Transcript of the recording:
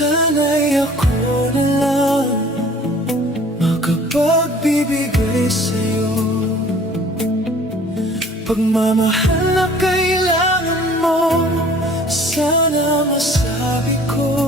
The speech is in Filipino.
Sana'y ako na lang makapagbibigay sa'yo pagmamahal na kailangan mo. Sana masabi ko